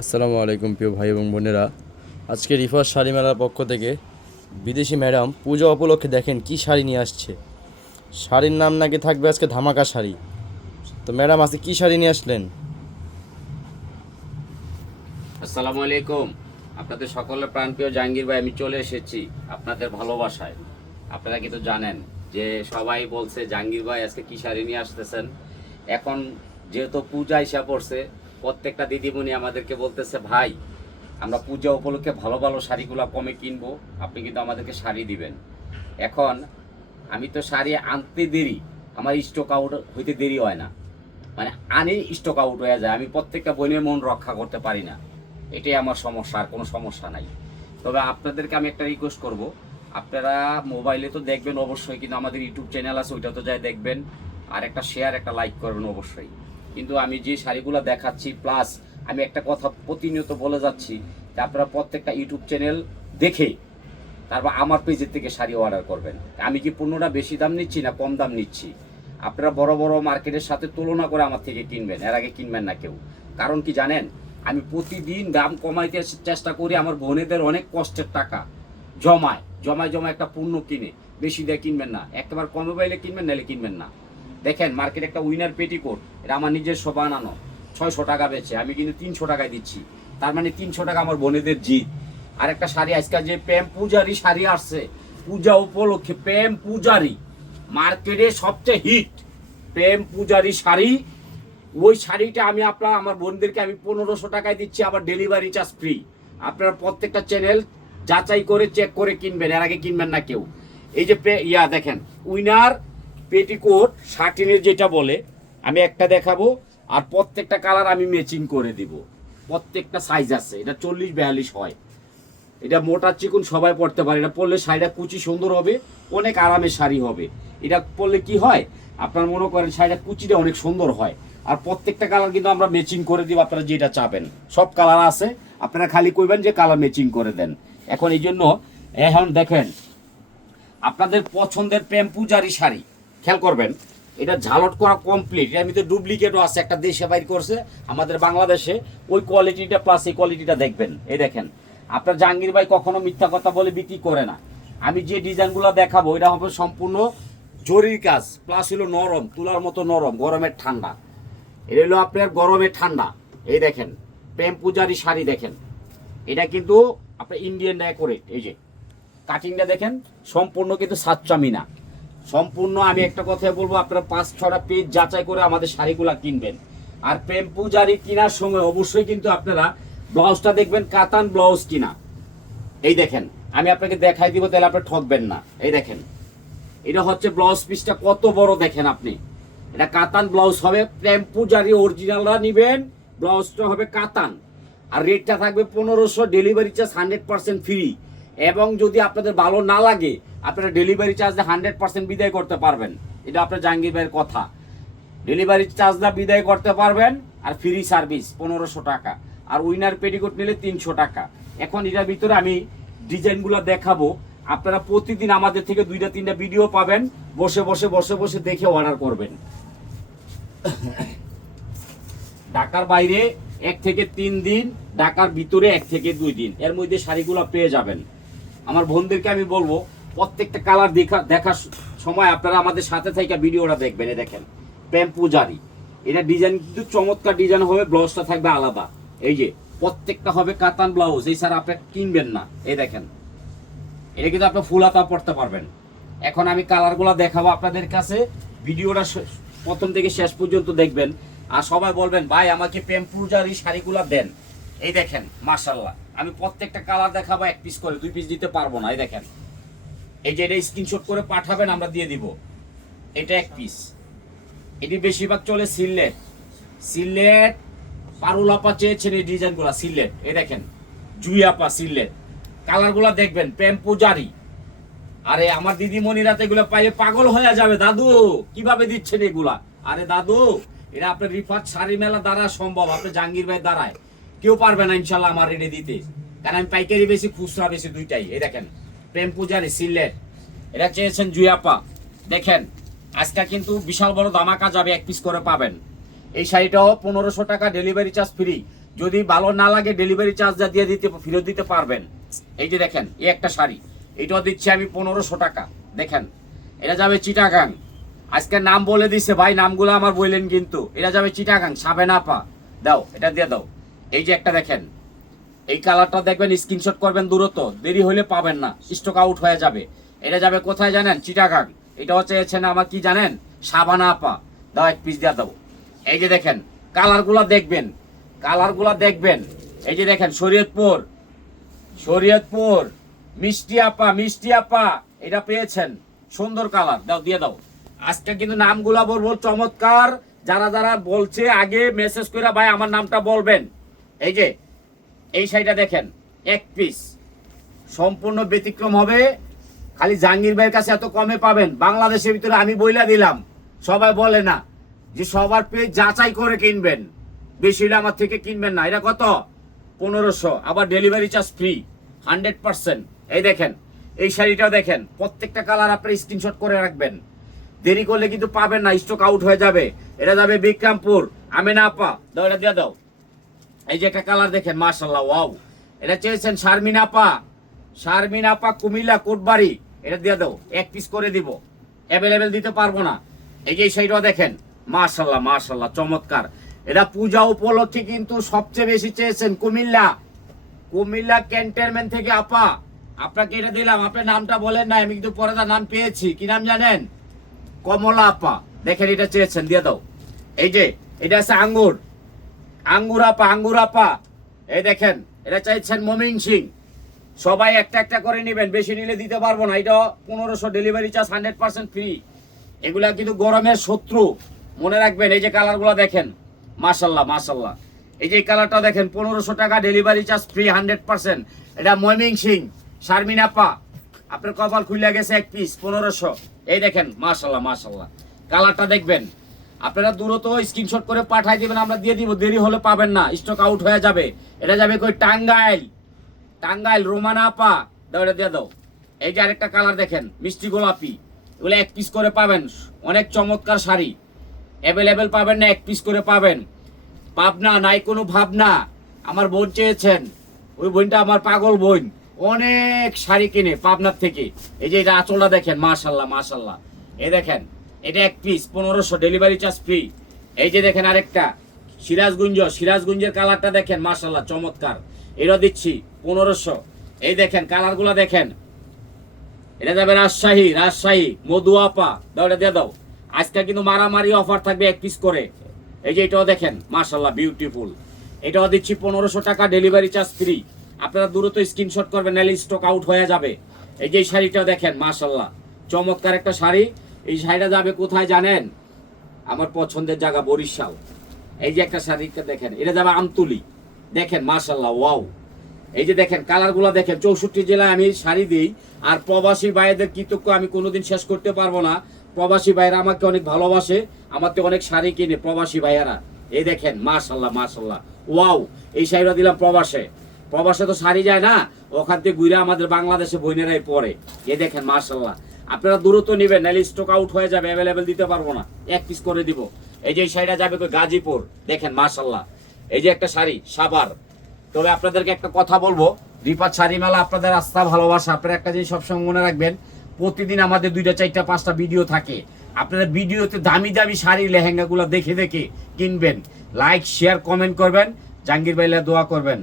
আসসালামু আলাইকুম প্রিয় ভাই এবং বোনেরা। আজকে রিফার শাড়ি মেলার পক্ষ থেকে বিদেশি ম্যাডাম পূজা উপলক্ষে দেখেন কি শাড়ি নিয়ে আসছে। শাড়ির নাম নাকি থাকবে আজকে ধামাকা শাড়ি। তো ম্যাডাম, আজকে কি শাড়ি নিয়ে আসলেন? আসসালামু আলাইকুম। আপনাদের সকলের প্রাণপ্রিয় জাহাঙ্গীর ভাই, আমি চলে এসেছি আপনাদের ভালোবাসায়। আপনারা কিন্তু জানেন যে সবাই বলছে, জাহাঙ্গীর ভাই, আজকে কি শাড়ি নিয়ে আসতেছেন? এখন যেহেতু পূজা হিসাব পড়ছে প্রত্যেকটা দিদিমণি আমাদেরকে বলতেছে, ভাই, আমরা পূজা উপলক্ষে ভালো ভালো শাড়িগুলো কমে কিনবো। আপনি কিন্তু আমাদেরকে শাড়ি দিবেন। এখন আমি তো শাড়ি আনতে দেরি। আমার স্টক আউট হইতে দেরি হয় না। মানে আনে স্টক আউট হয়ে যায়। আমি প্রত্যেকটা বোনের মন রক্ষা করতে পারি না। এটাই আমার সমস্যা, আর কোনো সমস্যা নাই। তবে আপনাদেরকে আমি একটা রিকোয়েস্ট করব। আপনারা মোবাইলে তো দেখবেন অবশ্যই, কিন্তু আমাদের ইউটিউব চ্যানেল আছে ওইটা তো যাই দেখবেন। আর একটা শেয়ার একটা লাইক করবেন অবশ্যই। কিন্তু আমি যে শাড়িগুলো দেখাচ্ছি প্লাস আমি একটা কথা প্রতিনিয়ত বলে যাচ্ছি যে আপনারা প্রত্যেকটা ইউটিউব চ্যানেল দেখে তারপর আমার পেজের থেকে শাড়ি অর্ডার করবেন। আমি কি পণ্যটা বেশি দাম নিচ্ছি না কম দাম নিচ্ছি? আপনারা বড় বড় মার্কেটের সাথে তুলনা করে আমার থেকে কিনবেন, এর আগে কিনবেন না কেউ। কারণ কি জানেন? আমি প্রতিদিন দাম কমাইতে চেষ্টা করি আমার বোনেদের অনেক কষ্টের টাকা জমায় জমায় জমায় একটা পণ্য কিনে। বেশি দিয়ে কিনবেন না। একেবারে কমে পাইলে কিনবেন নাহলে কিনবেন না। দেখেন মার্কেট একটা উইনার পেটিকোট এটা আমার নিজস্ব বানানো ছয়শো টাকা বেচে, আমি কিন্তু তিনশো টাকায় দিচ্ছি। তার মানে তিনশো টাকা আমার বোনেদের জিত। আর একটা শাড়ি, আজকাল যে প্রেম পূজারি শাড়ি আসছে, পূজা উপলক্ষে প্রেম পূজারি। মার্কেটে সবচেয়ে হিট প্রেম পূজারি শাড়ি। ওই শাড়িটা আমি আপনার, আমার বোনদেরকে আমি পনেরোশো টাকায় দিচ্ছি, আবার ডেলিভারি চার্জ ফ্রি আপনারা প্রত্যেকটা চ্যানেল যাচাই করে চেক করে কিনবেন, এর আগে কিনবেন না কেউ। এই যে ইয়া, দেখেন উইনার পেটিকোট, শার্টিনের যেটা বলে, আমি একটা দেখাবো, আর প্রত্যেকটা কালার আমি ম্যাচিং করে দিব। প্রত্যেকটা সাইজ আছে, এটা চল্লিশ বিয়াল্লিশ হয়। এটা মোটা চিকুন সবাই পড়তে পারে, এটা পরলে শাড়িটা কুচি সুন্দর হবে, অনেক আরামের শাড়ি হবে। এটা পরলে কি হয়? আপনার মনে করেন শাড়িটা কুচিটা অনেক সুন্দর হয়। আর প্রত্যেকটা কালার কিন্তু আমরা ম্যাচিং করে দিব, আপনারা যেটা চাবেন। সব কালার আছে, আপনারা খালি কইবেন যে কালার ম্যাচিং করে দেন। এখন এই জন্য এখন দেখেন, আপনাদের পছন্দের প্রেম পূজারি শাড়ি। খেয়াল করবেন, এটা ঝালট করা কমপ্লিট এর ভিতরে ডুপ্লিকেটও আছে, একটা দেশে বাইর করছে, আমাদের বাংলাদেশে। ওই কোয়ালিটিটা প্লাস এই কোয়ালিটিটা দেখবেন, এই দেখেন। আপনার জাহাঙ্গীর ভাই কখনো মিথ্যা কথা বলে বিক্রি করে না। আমি যে ডিজাইনগুলো দেখাবো, এটা হবে সম্পূর্ণ জরির কাজ প্লাস হলো নরম, তুলার মতো নরম, গরমের ঠান্ডা। এটা হলো আপনার গরমের ঠান্ডা, এই দেখেন। প্রেম পূজারি শাড়ি দেখেন। এটা কিন্তু আপনার ইন্ডিয়ান ডেকোরেট এই যে। কাটিংটা দেখেন, সম্পূর্ণ কিন্তু সাতচামি না সম্পূর্ণ আমি একটা কথা বলব, আপনারা পাঁচ, ছটা পেজ যাচাই করে আমাদের শাড়িগুলা কিনবেন। আর প্রেম পূজারি কেনার সময় অবশ্যই কিন্তু আপনারা ব্লাউজটা দেখবেন কাতান ব্লাউজ কিনা। এই দেখেন, আমি আপনাকে দেখাই দিব, তাহলে আপনি ঠকবেন না। এই দেখেন, এটা হচ্ছে ব্লাউজ পিসটা কত বড় দেখেন আপনি। এটা কাতান ব্লাউজ হবে, প্রেম পূজারি অরিজিনালরা নিবেন, ব্লাউজটা হবে কাতান। আর রেটটা থাকবে পনেরোশো delivery charge hundred percent free এবং যদি আপনাদের ভালো না লাগে আপনারা ডেলিভারি চার্জ হান্ড্রেড পার্সেন্ট বিদায় করতে পারবেন। এটা আপনার জাহাঙ্গীর ভাইয়ের কথা ডেলিভারি চার্জটা বিদায় করতে পারবেন আর ফ্রি সার্ভিস পনেরোশো টাকা। আর উইনার পেটিকোট নিলে তিনশো টাকা। এখন এটার ভিতরে আমি ডিজাইনগুলো দেখাবো। আপনারা প্রতিদিন আমাদের থেকে দুইটা, তিনটা ভিডিও পাবেন। বসে বসে বসে বসে দেখে অর্ডার করবেন। ঢাকার বাইরে এক থেকে তিন দিন, ঢাকার ভিতরে এক থেকে দুই দিন। এর মধ্যে শাড়িগুলো পেয়ে যাবেন। আমার বোনদেরকে আমি বলব প্রত্যেকটা কালার দেখা, দেখার সময় আপনারা আমাদের সাথে থেকে ভিডিওটা দেখবেন দেখেন। প্রেম পূজারি। এটা ডিজাইন কিন্তু চমৎকার ডিজাইন হবে ব্লাউজটা থাকবে আলাদা। এই যে, প্রত্যেকটা হবে কাতান ব্লাউজ এই স্যার আপনি কিনবেন না, এই দেখেন। এটা কিন্তু আপনি ফুল হাতা পড়তে পারবেন। এখন আমি কালারগুলো দেখাবো আপনাদের কাছে। ভিডিওটা প্রথম থেকে শেষ পর্যন্ত দেখবেন। আর সবাই বলবেন, ভাই, আমাকে প্রেম পূজারি শাড়িগুলো দেন। এই দেখেন মার্শাল্লাহ আমি প্রত্যেকটা কালার দেখাবো, এক পিস করে, দুই পিস দিতে পারব না, এই দেখেন। এই যে এটা স্ক্রিনশট করে পাঠাবেন, আমরা দিয়ে দিব। এটা এক পিস এটি বেশিরভাগ চলে সিললেট। সিললেট পারুল আপা চেয়েছেন এই ডিজাইনগুলো, সিললেট। এই দেখেন জুই আপা সিললেট। কালারগুলো দেখবেন, প্রেম পূজারি। আরে আমার দিদিমণিরা তো এগুলো পাইলে পাগল হয়ে যাবে, দাদু। কীভাবে দিচ্ছেন এগুলা? আরে দাদু, এটা আপনার রিফাত শাড়ি মেলা দ্বারা সম্ভব আপনি জাহাঙ্গীর ভাই দ্বারায়। কেউ পারবে না ইনশাল্লাহ আমার রেডি দিতে। কারণ আমি পাইকারি বেশি, খুচরা বেশি দুইটাই, এই দেখেন। প্রেম সিলেট এটা চেয়েছেন জুয়াপা দেখেন, আজকে কিন্তু বিশাল বড় দামাকা যাবে, এক পিস করে পাবেন। এই শাড়িটাও পনেরোশো টাকা ডেলিভারি চার্জ ফ্রি যদি ভালো না লাগে ডেলিভারি চার্জটা দিয়ে দিতে ফেরত দিতে পারবেন। এই যে দেখেন, এই একটা শাড়ি। এটাও দিচ্ছি আমি পনেরোশো টাকা। দেখেন, এটা যাবে চিটাগাং। আজকে নাম বলে দিছে, ভাই, নামগুলো আমার বললেন কিন্তু। এটা যাবে চিটাগাং সাবে না পা দাও, এটা দিয়ে দাও। এই যে একটা দেখেন। এই কালারটা দেখবেন স্ক্রিনশট করবেন দূরত্ব। দেরি হলে পাবেন না। স্টক আউট হয়ে যাবে। এটা যাবে কোথায় জানেন? চিটাগাং এটা হচ্ছে এছে না আমার কি জানেন? সাবানা আপা। দাও এক পিস দিয়ে দাও। এই যে দেখেন, কালারগুলো দেখবেন। কালারগুলো দেখবেন। এই যে দেখেন, শরীয়তপুর। শরীয়তপুর। মিষ্টি আপা মিষ্টি আপা। এটা পেয়েছেন। সুন্দর কালার। দাও, দিয়ে দাও। আজকে কিন্তু নামগুলা বলব চমৎকার। যারা যারা বলছে, আগে মেসেজ করে ভাই আমার নামটা বলবেন। এই যে এই শাড়িটা দেখেন, এক পিস সম্পূর্ণ ব্যতিক্রম হবে। খালি জাহাঙ্গীর ভাইয়ের কাছে এত কমে পাবেন। বাংলাদেশের ভিতরে আমি বইলা দিলাম। সবাই বলে না যে সবার পেয়ে যাচাই করে কিনবেন। বেশি হলে আমার থেকে কিনবেন না। এটা কত? পনেরোশো। আবার delivery charge free hundred percent এই দেখেন, এই শাড়িটাও দেখেন, প্রত্যেকটা কালার আপনি স্ক্রিনশট করে রাখবেন। দেরি করলে কিন্তু পাবেন না স্টক আউট হয়ে যাবে। এটা যাবে বিক্রামপুর। আমেনা আপা, দাও এটা দিয়ে দাও। এই যে একটা কালার দেখেন মার্শাল্লাহ ওয়াও এটা চেয়েছেন শারমিন আপা। শারমিন আপা কুমিল্লা কোটবাড়ি। এটা দিয়ে দাও, এক পিস করে দিব। অ্যাভেলেবেল দিতে পারব না। এই যে শাড়িটাও দেখেন মার্শাল্লাহ মার্শাল্লাহ চমৎকার। এটা পূজা উপলক্ষে কিন্তু সবচেয়ে বেশি চেয়েছেন কুমিল্লা। কুমিল্লা ক্যান্টনমেন্ট থেকে আপা। আপনাকে এটা দিলাম, আপনার নামটা বলেন না আমি কিন্তু পরে তার নাম পেয়েছি। কি নাম জানেন? কমলা আপা। দেখেন এটা চেয়েছেন, দিয়ে দাও। এই যে, এটা আছে আঙ্গুর। আঙ্গুর আপা আঙ্গুর আপা এই দেখেন, এটা চাইছেন মমিন সিং। সবাই একটা একটা করে নেবেন, বেশি নিলে দিতে পারব না। এটা পনেরোশো delivery charge hundred percent free এগুলা কিন্তু গরমের শত্রু। মনে রাখবেন, এই যে কালারগুলো দেখেন। মাশাল্লাহ মাশাল্লাহ। এই যে কালারটা দেখেন, পনেরোশো টাকা delivery charge free hundred percent এটা ময়মিং সিং, শারমিন আপা। আপনার কপাল খুলে গেছে এক পিস পনেরোশো। এই দেখেন, মাশাল্লাহ মাশাল্লাহ। কালারটা দেখবেন। আপনারা দ্রুত স্ক্রিনশট করে পাঠাই দিবেন, আমরা দিয়ে দিব, দেরি হলে পাবেন না স্টক আউট হয়ে যাবে। এটা যাবে কই? টাঙ্গাইল। টাঙ্গাইল, রোমানা আপা, দাও এটা দিয়ে দাও। এই যে আরেকটা কালার দেখেন, মিষ্টি গোলাপি। এগুলো এক পিস করে পাবেন, অনেক চমৎকার শাড়ি। অ্যাভেলেবেল পাবেন না, এক পিস করে পাবেন। পাবনা নাই কোনো ভাবনা। আমার বোন চেয়েছেন, ওই বোনটা আমার পাগল বোন। অনেক শাড়ি কিনে পাবনার থেকে। এই যে এটা আঁচলটা দেখেন, মাশাল্লাহ মাশাল্লাহ। এই দেখেন এটা এক পিস পনেরোশো ডেলিভারি চার্জ ফ্রি এই যে দেখেন আরেকটা, সিরাজগুঞ্জ, সিরাজগুঞ্জের কালারটা দেখেন মাশাল্লাহ চমৎকার। এটা দিচ্ছি, পনেরোশো। এই দেখেন কালারগুলো দেখেন। এটা যাবে রাজশাহী রাজশাহী মধুয়াপা দাও এটা দিয়ে দাও। আজকে কিন্তু মারামারি অফার থাকবে এক পিস করে। এই যে এটাও দেখেন মার্শাল্লাহ বিউটিফুল এটাও দিচ্ছি, পনেরোশো টাকা ডেলিভারি চার্জ ফ্রি আপনারা দ্রুত স্ক্রিনশট করবেন নাহলে স্টক আউট হয়ে যাবে। এই যে এই শাড়িটাও দেখেন মার্শাল্লাহ চমৎকার একটা শাড়ি। এই শাড়িটা যাবে কোথায় জানেন? আমার পছন্দের জায়গা বরিশাল। এই যে একটা শাড়িটা দেখেন, এটা যাবে আমতুলি। দেখেন মার্শাল্লাহ ওয়াও। এই যে দেখেন, কালারগুলো দেখেন, চৌষট্টি জেলায় আমি শাড়ি দিই, আর প্রবাসী ভাইদের কৃতজ্ঞ আমি কোনোদিন শেষ করতে পারব না। প্রবাসী ভাইরা আমাকে অনেক ভালোবাসে, আমার তো অনেক শাড়ি কিনে প্রবাসী ভাইয়ারা। এই দেখেন মাশাল্লাহ মাশাল্লাহ ওয়াও। এই শাড়িটা দিলাম প্রবাসে। প্রবাসে তো শাড়ি যায় না, ওখান থেকে ঘুরে আমাদের বাংলাদেশে বইনেরাই পরে এই দেখেন মাশাল্লাহ আপনারা দূরত্ব নেবেন, নাহলে স্টক আউট হয়ে যাবে অ্যাভেলেবেল দিতে পারব না। এক পিস করে দিব। এই যে শাড়িটা যাবে কই? গাজীপুর। দেখেন মাশাল্লাহ এই যে একটা শাড়ি সাবার তবে আপনাদেরকে একটা কথা বলব, রিপাত শাড়ি মেলা আপনাদের আস্থা, ভালোবাসা, আপনারা একটা জিনিস সবসময় মনে রাখবেন, প্রতিদিন আমাদের দুইটা, চারটা, পাঁচটা ভিডিও থাকে। আপনারা ভিডিওতে দামি দামি শাড়ি, লেহেঙ্গাগুলো দেখে দেখে কিনবেন। লাইক শেয়ার কমেন্ট করবেন। জাহাঙ্গীর ভাইলা দোয়া করবেন।